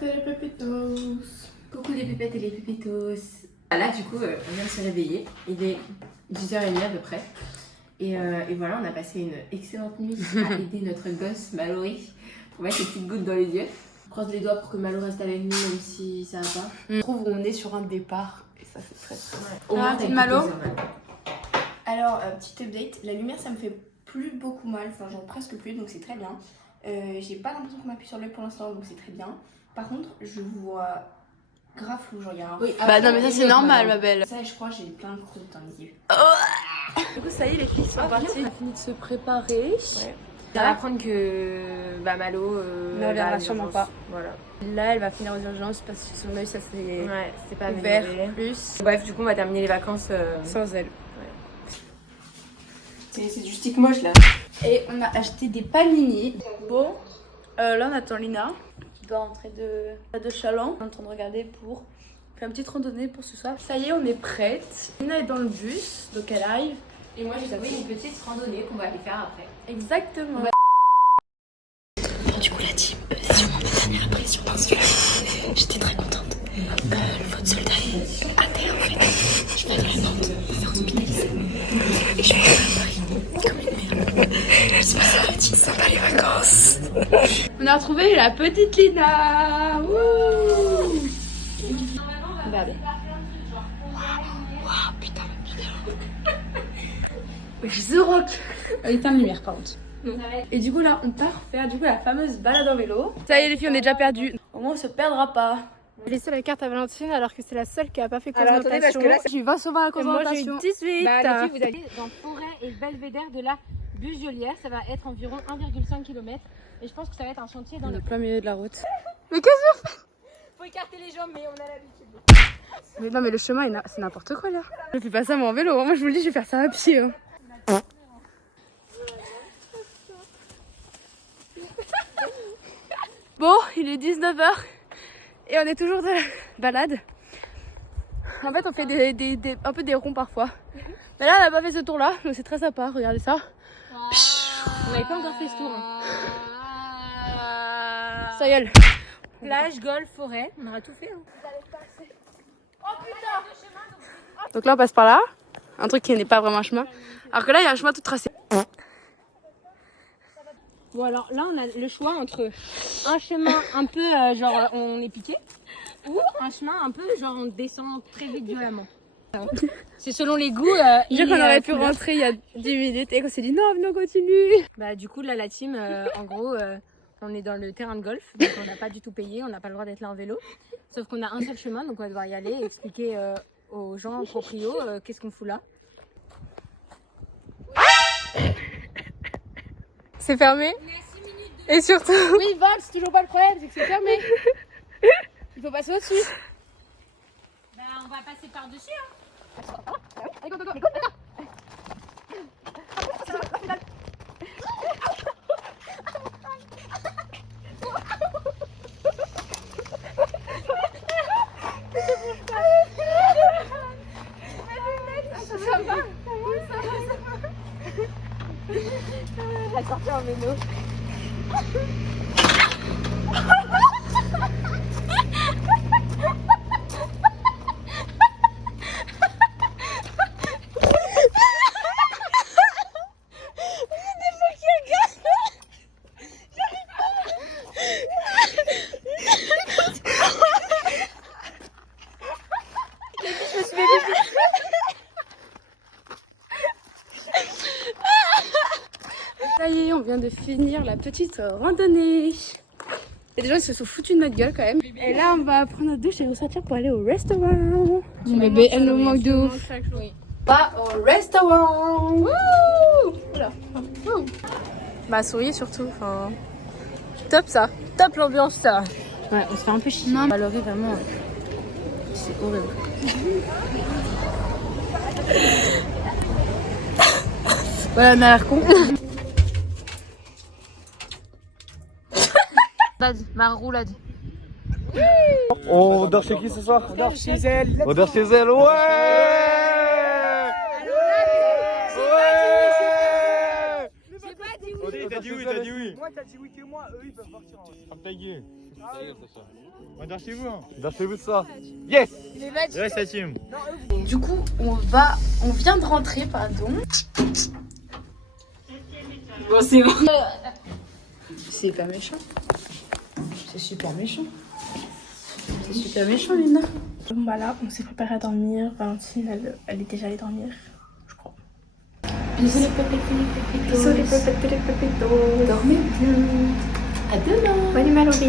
pépettes et les pépitos. Coucou les pépettes et les pépitos. Là du coup on vient de se réveiller, il est 10h30 à peu près. Et voilà, on a passé une excellente nuit à aider notre gosse Mallory pour mettre les petites gouttes dans les yeux. On croise les doigts pour que Malo reste avec nous même si ça va pas. Je trouve qu'on est sur un départ et ça c'est très très bien. Au moins, petite Malo. Alors, petit update, la lumière ça me fait plus beaucoup mal, enfin genre presque plus, donc c'est très bien. J'ai pas l'impression qu'on m'appuie sur l'œil pour l'instant, donc c'est très bien. Par contre, je vois grave flou, genre il y a un... Oui, Bah non mais ça c'est normal ma belle. Ça, je crois, j'ai plein de croûtes dans les yeux. Du coup ça y est les filles sont parties. On a fini de se préparer. Ouais. Ça va apprendre que Malo Ne reviendra sûrement pas. Voilà. Là elle va finir aux urgences parce que son œil ça s'est Ouais, c'est pas ouvert amélioré. plus Bref, du coup, on va terminer les vacances. sans elle. C'est du stick moche là. Et on a acheté des panini. Bon, là on attend Lina qui doit rentrer de Chaland. On est en train de regarder pour faire une petite randonnée pour ce soir. Ça y est, on est prête. Lina est dans le bus, donc elle arrive. Et moi, j'ai trouvé une petite randonnée qu'on va aller faire après. Exactement. Du coup, la team, c'est sûrement ma dernière impression parce que j'étais très contente. Le vote soldat est à terre en fait. Je vais aller à Nantes me faire hospitaliser. Et je vais aller à Paris comme une merde. C'est pas ça, la team, sympa les vacances. On a retrouvé la petite Lina. Wouh. Regardez. Waouh, putain, The Rock. Éteins la lumière par contre. Et du coup là on part faire la fameuse balade en vélo. Ça y est les filles on est déjà perdues. Au moins on se perdra pas. J'ai laissé la carte à Valentine alors que c'est la seule qui a pas fait Alors, attendez, parce consultation. que là, J'ai eu 20 sur 20 à la Et moi j'ai eu consultation. 18. Bah, les filles, vous allez dans Forêt et Belvédère de la Bugelière. Ça va être environ 1,5 km. Et je pense que ça va être un chantier dans On le... est plein milieu de la route. Faut écarter les jambes, mais on a l'habitude. Mais non mais le chemin c'est n'importe quoi là. Je fais pas ça moi en vélo, moi je vous le dis je vais faire ça à pied. Hein. Bon, il est 19h et on est toujours de la balade. En fait on fait un peu des ronds parfois. Mais là on n'a pas fait ce tour là, donc c'est très sympa, regardez ça. On n'avait pas encore fait ce tour. Hein. Ça y est. Plage, golf, forêt, on aura tout fait. Hein. Donc là on passe par là, un truc qui n'est pas vraiment un chemin. Alors que là il y a un chemin tout tracé. Bon alors là on a le choix entre un chemin un peu genre on est piqué ou un chemin un peu genre on descend très vite violemment. C'est selon les goûts. Je dis qu'on aurait pu rentrer il y a 10 minutes et qu'on s'est dit non venez on continue. Bah du coup là la team en gros on est dans le terrain de golf donc on n'a pas du tout payé, on n'a pas le droit d'être là en vélo. Sauf qu'on a un seul chemin donc on va devoir y aller et expliquer aux gens proprio qu'est-ce qu'on fout là. C'est fermé. Et surtout... Oui Val c'est toujours pas le problème, c'est que c'est fermé. Il faut passer au-dessus. Bah on va passer par-dessus hein. Ça y est, on vient de finir la petite randonnée. Et des gens ils se sont foutus de notre gueule quand même. Et là on va prendre notre douche et ressortir pour aller au restaurant. Mon bébé elle nous manque de ouf. On va au restaurant. Bah souriez surtout. Enfin... Top ça. Top l'ambiance ça. Ouais on se fait un peu chier. Valérie vraiment... C'est horrible. Ouais on a l'air con. Ma roulade. On dort chez qui ce soir? On dort chez elle. On dort chez elle, ouais! Ouais! On dit, t'as dit dit oui, t'as dit oui. Moi, t'as dit oui que moi, eux, ils peuvent partir en vrai. Ferme ta gueule. On dort chez vous, hein. On dort chez vous, ça. Yes. Yes, la team. Du coup, on vient de rentrer, pardon. Bon, c'est bon. C'est pas méchant. C'est super méchant. C'est super méchant, Lina. Bon bah là, on s'est préparé à dormir. Valentine, elle est déjà allée dormir, je crois. Bisous les pépitos. Bisous les pépitos. Dormez bien. À demain. Bonne nuit, Mallory.